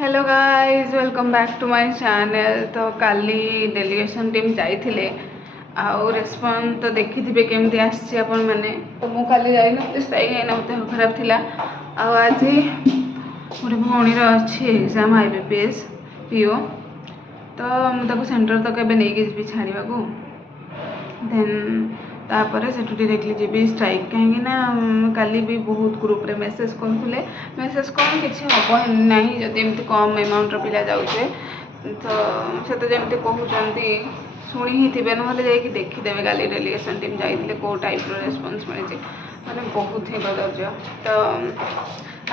Hello guys welcome back to my channel. तो काली delegation team जाइथिले आउ रेस्पॉन्स तो देखिथिबे केमती आछि आपण माने। तो मु काली जाई न स्ट्राइक आइना मते खराब थिला। आउ आज मोर भौणी रो अछि एग्जाम आईबीपीएस पीओ। तो मु ताको सेंटर तक एबे नेकी जिबी छाड़ीबा को देन तापर से डायरेक्टली जी स्ट्राइक कहीं ना काली भी बहुत ग्रुप रे मेसेज करते मेसेज कौन किसी हम ना जदि एमती कम एमाउंट पिला जाऊे तो से तो जमी कहते शुणी ही थे ना देखीदे काली डेलीगेशन टीम जाइए कौ टाइप रेस्पॉन्स मिली मैंने बहुत ही कदर्य। तो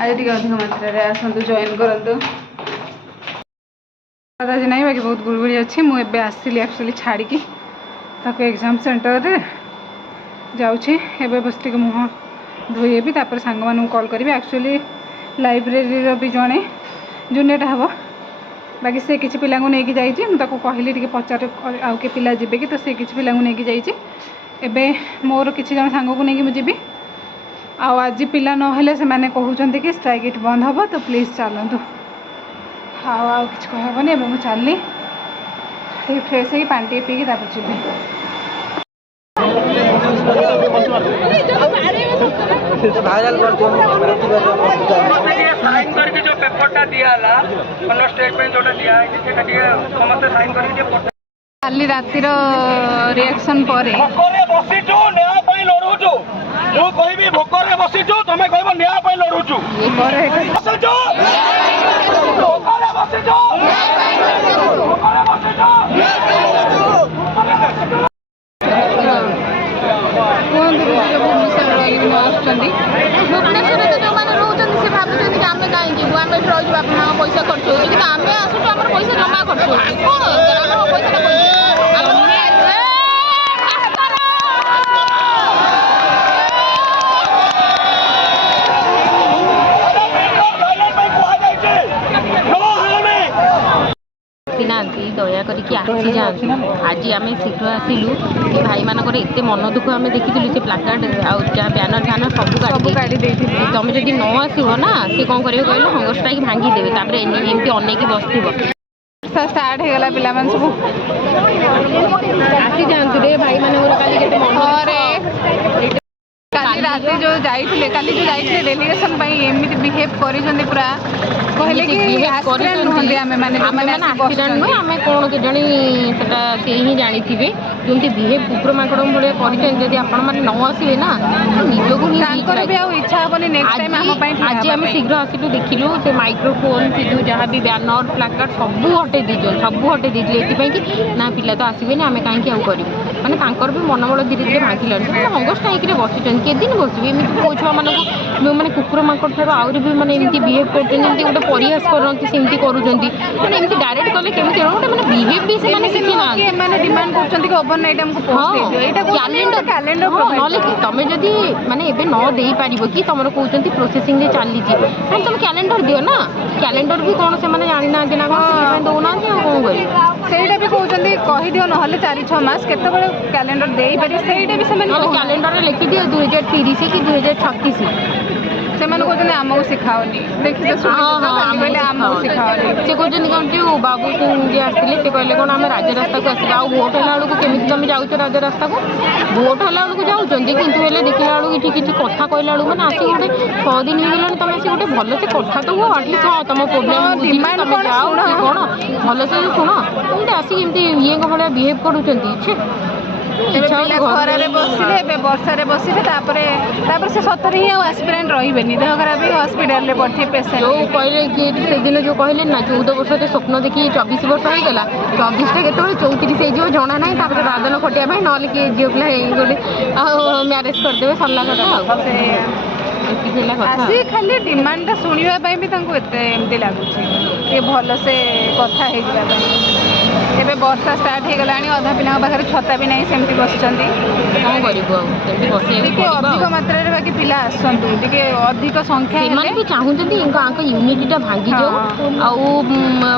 आज टी अधिक मात्रा आसतु जॉइन करूँ आज नहीं बाकी बहुत गुड़गुड़ी अच्छी मुझे आसली एक्चुअली छाड़ी ताको एग्जाम सेंटर रे जाऊँगी एवं बस टे मुह धोएबी तापर सांग मानू कॉल करी। एक्चुअली लाइब्रेरी भी जड़े जूनियर हम बाकी से किसी पिला नहीं जाइए मुझे कहली टे पचार आउ के पिला जी कि तो सी किसी पिला नहीं जाइए मोर किसी जन सांग को लेकिन मुझे आज पिला नहले से मैंने कहते कि स्ट्राइक इट बंद हम तो प्लीज चलतु हाँ कि कहबनी मुझे चलनी फ्रेश हो पानी टे पीकी जी वायरल साइन करके जो पेपरटा दियाला ऑन स्टेटमेंट जोटा दिया है सेटा के समस्त साइन करके काली रातिर रिएक्शन पर भोकरे बसिचु न्याय पई लड़ुचु मु कहबी भोकरे बसिचु तमे कहबो न्याय पई लड़ुचु ये करे बसिचु भोकरे बसिचु भोकरे बसिचु भुवनेश्वर जो मैंने रोचन से भावुं कि आम कहीं जीव आम रही बापा पैसा खर्च हो कि आम आसुचु आम पैसा जमा खर्च हो कौन पैसा दया करके आसी जाती आज आम शीघ्र आसिलु कि भाई मानकर एत मन दुख आम देखी से प्लाकार्ड आउ ब्यानर फ्यानर सब गाड़ी तुम जब न आसो ना सी कौन कर कहल हंगर स्ट्राइक भांगीदेवे तापर एमती अनेक बस स्टार्ट हो गला पिला मन सब आसी जातु रे भाई मानकर काली केते मन काली रात जो जाइए काली जो जाइए डेलीगेशन एमती बिहेव कर पूरा कहले कि एक्सीडेंट नुहंती आमे माने एक्सीडेंट नुहे आमे कोन के जणी सेटा से ही जानी थिबे जोंती बिहेव कुकुर माकड़ भले करिसेन जदि आपण माने न आसीबे ना निजो को ही तांकर भी आ इच्छा होबनी नेक्स्ट टाइम हम पई आज आमे शीघ्र आसिलु देखिलु से माइक्रोफोन कि जो जहां भी बैनर प्लाकार्ड सब हटे दिजो सब हटे दिजले एति पई कि ना पिला तो आसीबे ना आमे काहे कि आउ करिवु माने तांकर भी मनोबल धीरे धीरे भांगिलान से हंगर स्ट्राइक रे बसिचन के दिन बसिबे एमि को छुआ मानको माने कुकुर माकड़ थारो आउरी भी माने एमति बिहेव करते जेमति गोटे परिहास करती सेमती करूँगी मैंने एमती डायरेक्ट कले केमती गोटे मैंने बिहेव भी से माने शिखी ना माने डिमांड करछंती कि ओवरनाइट हमको पोस्ट दे एटा कैलेंडर कैलेंडर नले तमे जदी माने एबे न देई पारिबो कि तमरो कहउचंती प्रोसेसिंग रे चाली जी हम तुम कैलेंडर दियो ना कैलेंडर भी कोन से माने जानि ना ना कोन दो ना कि कोन करी सेटा भी कहउचंती कहि दियो न हले 4-6 मास केते बळे कैलेंडर देई पारि सेटा भी से माने कैलेंडर रे लिखि दियो 2030 कि 2036 से मैंने कहते आमको शिखाओनी देखिए आमको शिखाओनी से कहते कौन जो बाबू सिंह जी आसते से कहले कौन आम राजरास्ता को आसवा आ भोट है बेलू केमी तुम जाऊँ राजरास्ता को भोट है बेलू जाऊँच कितु देखला बेलू ये किसी कथा कहला बेलू मैंने आसिक गोटे 6 दिन हो गलानी तुम आसिक गोटे भल से कथा तो हुआ आटलिस्ट हाँ तुम प्रोब्लेम तुम जाओ कौन भल से शुण तुम आसिक एमती ये भाया बिहेव करुँच खरारे बसिले वर्षारे बसिले से सतरे ही एस्पिरेंट रही देह खराब हस्पिटाल पठे पेसेंट जो कहले कि से दिन जो कहले ना 14 वर्ष से स्वप्न देखी 24 वर्ष हो गला 24 टा केतबे 34 हो जना ना तापर दादन खटिया भाई नले कि झियो पिला गोटे मैरेज करदेवे सरला कथा आसी खाली डिमांड शुणा भी एमती लगुच भल से कथा ଏବେ ବର୍ଷା ଷ୍ଟାର୍ଟ ହେଇଗଲାଣି ଅଧା ପିଲାଙ୍କ ପାଖରେ ଛତା ବି ନାହିଁ ସେମିତି ବସିଛନ୍ତି କ'ଣ କରିବୁ ଆଉ ସେମିତି ବସିବାକୁ ଟିକେ ପଡ଼ିବ ଅଧିକ ଆଉ। ମାତ୍ରାରେ ବାକି ପିଲା ଆସନ୍ତୁ ଟିକେ ଅଧିକ ସଂଖ୍ୟା ସେମାନେ ହେଲେ ବି ଚାହୁଁଛନ୍ତି ଆଙ୍କ ୟୁନିଟିଟା ଭାଙ୍ଗିଯାଉ ଆଉ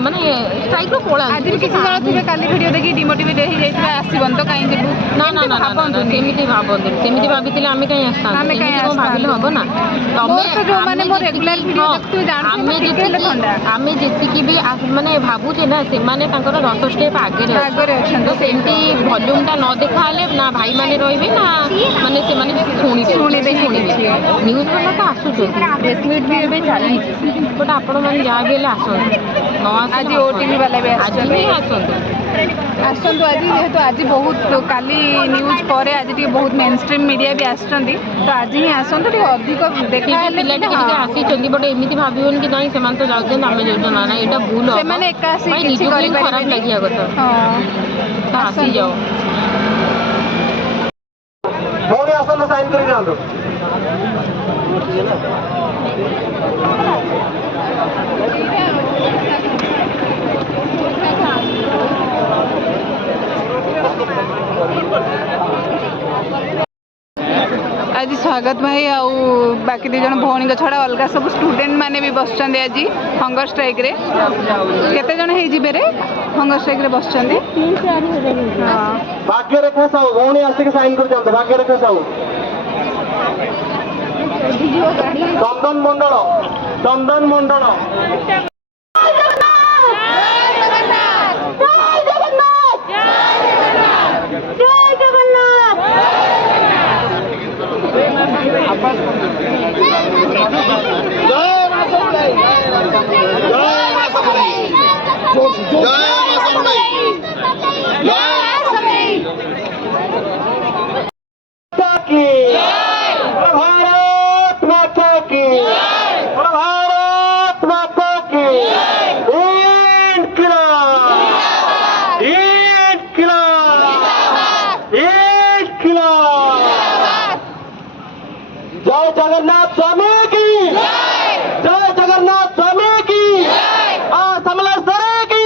ମାନେ ଷ୍ଟ୍ରାଇକ୍ରୁ ପଳାନ୍ତୁ। ଆଜି ବି କିଛି ଜଣ ଥିବେ କାଲି ଭିଡ଼ିଓ ଦେଖି ଡିମୋଟିଭେଟ୍ ହେଇଯାଇଥିବେ ଆସିବନି ତ କାହିଁ ଯିବୁ ନା ନା ନା ନା ନା ସେମିତି ଭାବନ୍ତୁନି ସେମିତି ଭାବିଥିଲେ ଆମେ କାହିଁ ଆସିଥାନ୍ତୁ ଆମେ କାହିଁ ଏମିତି କ'ଣ ଭାବିଲେ ଆସିଥାନ୍ତୁ? ହବ ନା ମୋର ତ ଯୋଉମାନେ ମୋ ରେଗୁଲାର ଭିଡ଼ିଓ ଦେଖୁଥିବେ ଜାଣୁଥିବେ ଟିକେ ହେଲେ ଥଣ୍ଡା ଆମେ ଯେତିକି ବି ମାନେ ଭାବୁଛେ ନା ସେମାନେ ତାଙ୍କର 10 ଷ୍ଟେପ୍ ଆଗରେ ଆଗରେ ଅଛନ୍ତି ତ ସେମିତି ଭଲ୍ୟୁମ୍ଟା ନ ଦେଖା ହେଲେ ନା ଭାଇମାନେ ରହିବେ ନା ମାନେ ସେମାନେ ଶୁଣିବେ ନ୍ୟୁଜ୍ ବାଲା ତ ଆସୁଛନ୍ତି ପ୍ରେସ୍ ମିଟ୍ ବି ଏବେ ଚାଲିଛି ବଟ୍ ଆପଣମାନେ ଯାହା ବି ହେଲେ ଆସନ୍ତୁ ନ ଆଜି ଆସିଲେ OTV ବାଲା ବି ଆଜି ଆସୁଛନ୍ତି ହିଁ ଆସନ୍ତୁ। ଆସନ୍ତୁ ଆଜି ଯେହେତୁ ଆଜି ବହୁତ କାଲି ନ୍ୟୁଜ୍ ପରେ ଆଜି ଟିକେ ବହୁତ ମେନ୍ ଷ୍ଟ୍ରିମ୍ ମିଡ଼ିଆ ବି ଆସୁଛନ୍ତି ତ ଆଜି ହିଁ ଆସନ୍ତୁ ଟିକେ ଅଧିକ ଦେଖା ହେଲେ ପିଲା ଟିକେ ଟିକେ ଆସିଛନ୍ତି ବଟ୍ ଏମିତି ଭାବିବନି କି ନାଇଁ ସେମାନେ ତ ଯାଉଛନ୍ତି ଆମେ ଯାଉଛୁ ନା ଏଇଟା ଭୁଲ ହବ ସେମାନେ ଏକା ଆସିକି ଭାଇ କିଛି ନିଜକୁ ହିଁ ଖରାପ କରିପାରିବେନି ଲାଗିବା କଥା ହଁ ତ ଆସିଯାଉ। ଭଉଣୀ ଆସନ୍ତୁ ସାଇନ୍ କରି ଯାଆନ୍ତୁ। ଆଜି ସ୍ୱାଗତ ଭାଇ ଆଉ ବାକି 2 ଜଣ ଭଉଣୀଙ୍କ ଛଡ଼ା ଅଲଗା ସବୁ ଷ୍ଟୁଡେଣ୍ଟ ମାନେ ବି ବସିଛନ୍ତି ଆଜି ହଙ୍ଗର ଷ୍ଟ୍ରାଇକ୍ରେ କେତେ ଜଣ ହେଇଯିବେ ରେ ହଙ୍ଗର ଷ୍ଟ୍ରାଇକ୍ରେ ବସିଛନ୍ତି ହଁ ଭାଗ୍ୟରେଖା ସାହୁ ଭଉଣୀ ଆସିକି ସାଇନ୍ କରି ଯାଆନ୍ତୁ। ଭାଗ୍ୟରେଖା ସାହୁ ଚନ୍ଦନ ମଣ୍ଡଳ भारत माता की भारत माता की इनकलाब इनकलाब इनकलाब जय जगन्नाथ स्वामी की जय जगन्नाथ स्वामी की समलेश्वरी की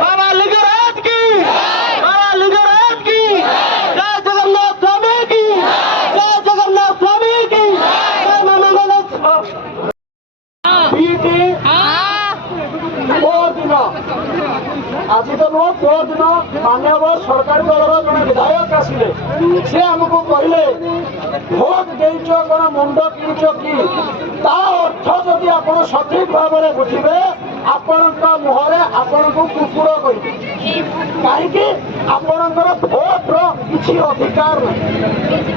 बाबा लिंगराज की बाबा लिंगराज की जय जगन्नाथ स्वामी की जय जगन्नाथ स्वामी की जय मनोरंजन दिन आज तो नुह दिन मानव सरकार दलर जड़े विधायक आसिले से आमको कहले भोट देच कौन मुंड किच कि ता अर्थ जदि आप सठिक भाव में बुझे आपण मुहरे आपण को कुकुर कह कहीं आपणकर भोट्र किसी अधिकार नहीं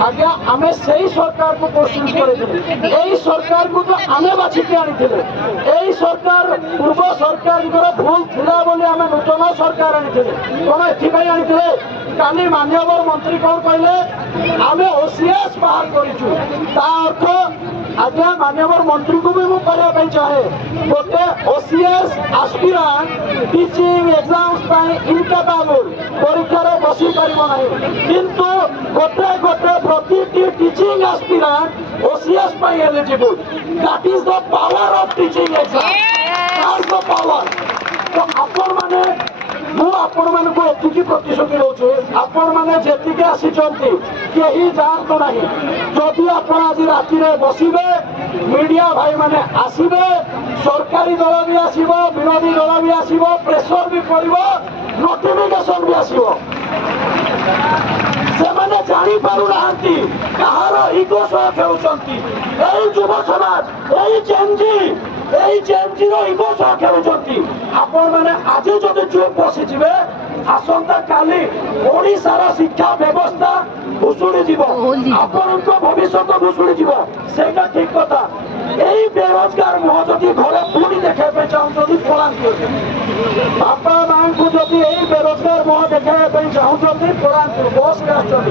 आज्ञा आम से सरकार को क्वेश्चन कर सरकार को तो आम बाछिकी आनी सरकार पूर्व सरकार भूल थिला बोली आम नूतन सरकार आनी कौन एपाई आनी काली माननीय मंत्री कौन कहले आम ओसीएस बाहर करूँ अर्थ आज्ञा माननीय मंत्री को भी मुझे कहना चाहे गोटे OCS aspirant teaching exams incapable परीक्षार बसी पार ना किंतु गोटे गोटे प्रति teaching aspirant OCS eligible that is the power of teaching exam that's the power तो आपण माने मु आपण मानक एतिकी प्रतिश्रुति दौचे आपण मैंने जी आसी कहीं जातु ना जदि आप आज राति बसवे मीडिया भाई मैंने आसवे सरकारी दल भी आसो विरोधी दल भी आसो प्रेसर भी पड़ो नोटिफिकेशन भी आसो से जानी पारु ना कहार इगो सह खेलुंट युव समाज यही चेंजी इगो सह खेलुंट आपण मैंने आज जदि चुप बसीजे आसंता काली ओडिशार शिक्षा व्यवस्था भुशुड़ी जीव आपण भविष्य भुशुड़ी जीव से ठीक कथा यही बेरोजगार मुह जदि घरे पुणी देखा चाहते पलांती बापा माँ को जदि यही बेरोजगार मुह देखा चाहते पलांती बस के आसुँच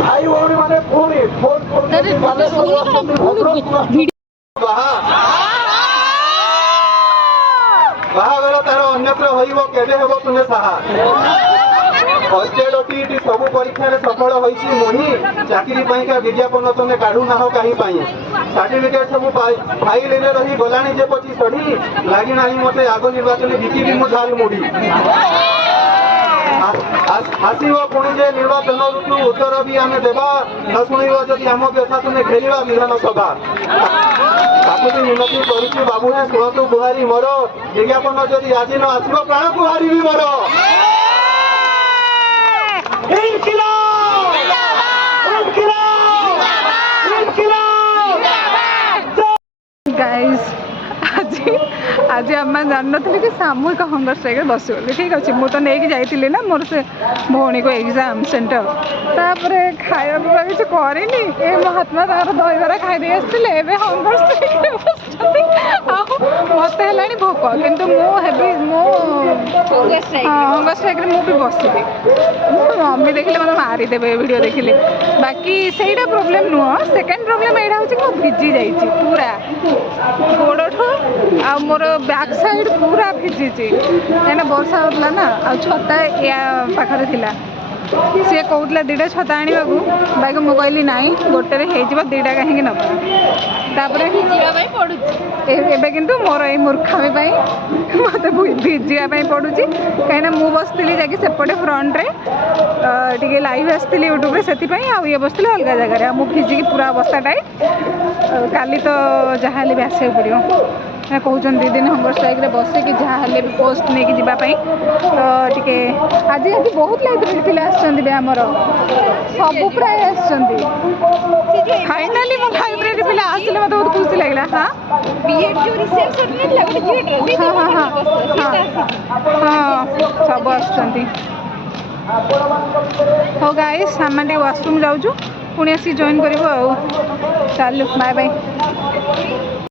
भाई भौणी मैंने पुणी फोन कर बाहागर तार अन्यत्र होइबो केबे हेबो तुमे साहा OJEE सब परीक्षा रे सफल होइछि मोही चाकरी पई का विज्ञापन तने काढू ना हो काहे पई सर्टिफिकेट सब फाइल रे रही गलाणी जे पची सढी लागि नाही मते आगो निर्वाचन बीती भी मु झाल मुडी ଆସିବ ପୁଣି ଯେ ନିର୍ବାଚନ ଋତୁ ଉତ୍ତର ବି ଆମେ ଦେବା ନ ଶୁଣିବ ଯଦି ଆମ ବ୍ୟଥା ତୁମେ ଖେଳିବା ବିଧାନସଭା। ତାକୁ ବି ମିନତି କରୁଛି ବାବୁରେ ଶୁଣନ୍ତୁ ବୁହାରୀ ମୋର ବିଜ୍ଞାପନ ଯଦି ଆଜି ନ ଆସିବ ପ୍ରାଣକୁ ହାରିବି ମୋର। ଗାଇସ୍ आज आम जान कि सामूहिक हंगर स्ट्राइक बस बोली ठीक अच्छे मुझे नहीं जाइली ना मोर से भौणी को एग्जाम सेंटर तापर खाया पीवा किसी करनी ए महात्मा तार दहीबरा खाई आसते हंगर स्ट्राइक मत है भोक कितु मुझे हंगर स्ट्राइक मुझे बसली मम्मी देखिले मतलब मारिदेवे वीडियो देखिले बाकी सहीटा प्रोब्लेम नुह सेकेंड प्रोब्लेम यहाँ हूँ भिजी जाइए पूरा गोड़ठू आ मोर बैक साइड पूरा भिजी कहीं वर्षा होता ना आ छता या पाखे थिला सी कहला दुटा छता आने को बाकी मुझे कहली ना गोटे हो दुटा कहीं नपर एबे किंतु मोर ये मूर्खामी मत भिजापी पड़ू कहीं मुझ बसती जाकि सेपटे फ्रंट रे टे लाइव आसती यूट्यूब से ये बसती अलग जगह मुझे भिजिकी पूरा अवस्था टाइट काली तो जहाँ भी आसो पड़ो कहते 2 दिन हंगर स्ट्राइक रे बसिकी जहाँ भी पोस्ट नहीं कि जावाई तो टे आज बहुत लाइब्रेरी पिला आमर सब प्राय फाइनाली मो लाइब्रेरी पिला आसिले मत बहुत खुशी लगे हाँ हाँ सब आसुँच हो गाइस सामान टे वाशरूम जाऊँ पुणी आसी जॉइन करूँ चल बाय बाय।